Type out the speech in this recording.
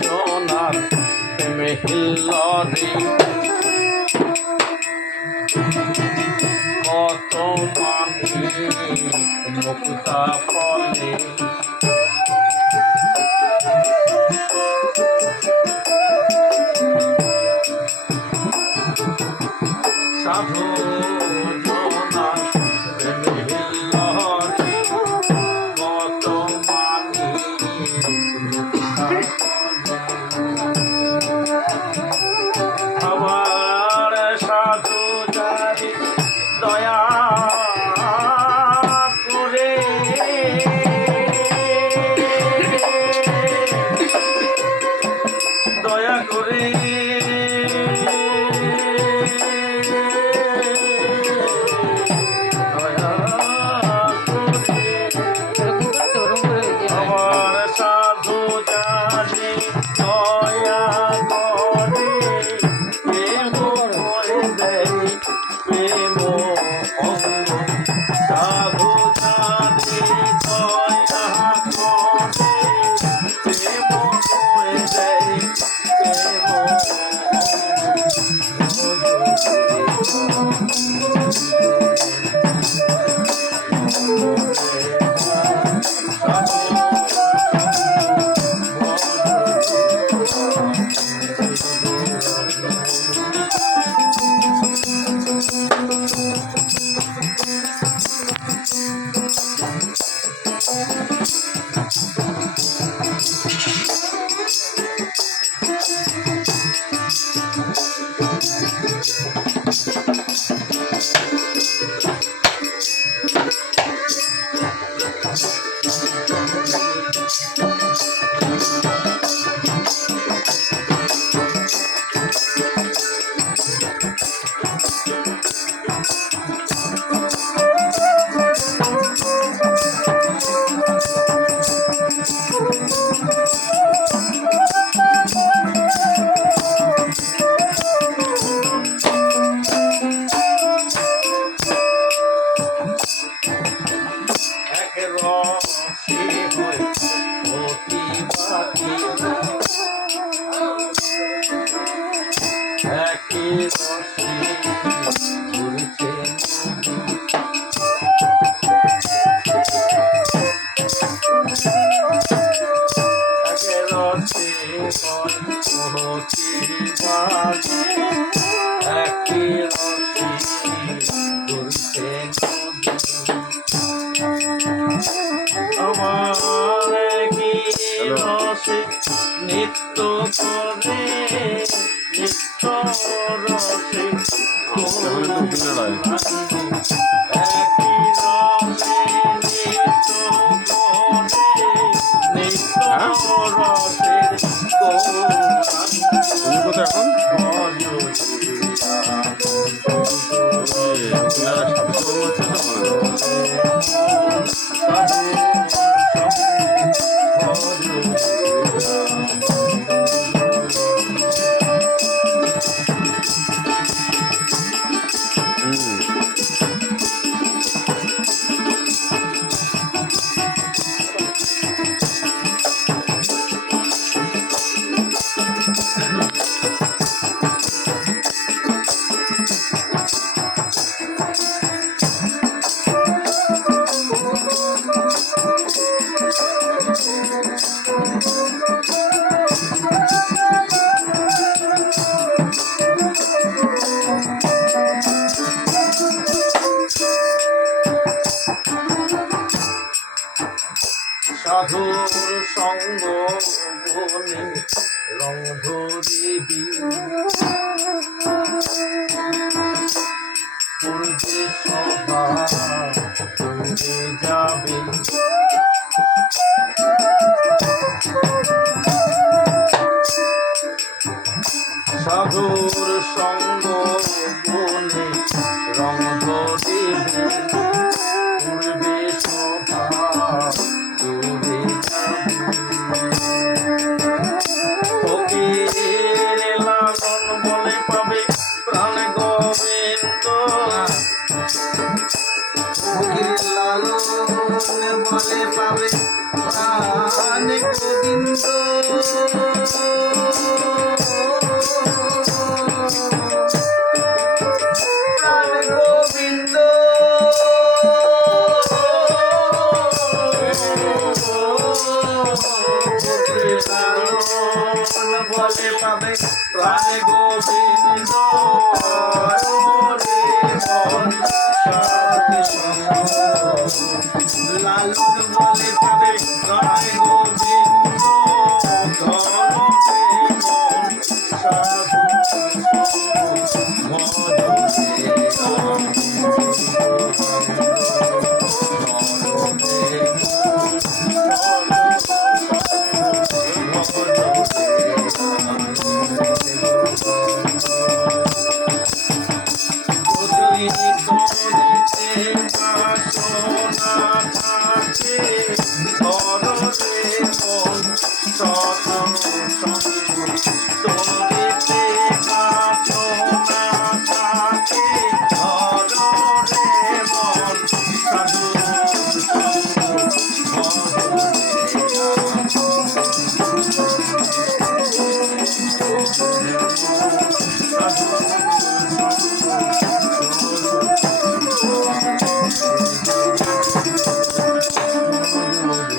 জনার প্রেমে হিল্লরি কত মানি মুক্তা ফলে সাধু জনার প্রেমে হিল্লরি কত মানি আমার সাধু জানি দয়া করে দয়া করে আমার সাধু জানি দয়া করে প্রেম করে দেয় প্রেম অঙ্গ সাধু জানি দয়া করে প্রেম করে দেয় প্রেম নিত্য করে নিত্য রসে সাধুর সঙ্গ বনে রং ধরিবি পূর্বে সভা চলে যাবে সাধুর সঙ্গ বনে রং ধরিবি পূর্বে সভা চলে ফকির লালন বলে পাবে প্রাণ গোবিন্দ ফকির লালন বলে পাবে প্রাণ গোবিন্দ প্রাণ গোবিন্দ বলে পাবে প্রাণ গোবিন্দ রে মন সাথে লালন বলে পাবে প্রাণ গোবিন্দ ধরতে মন সাধু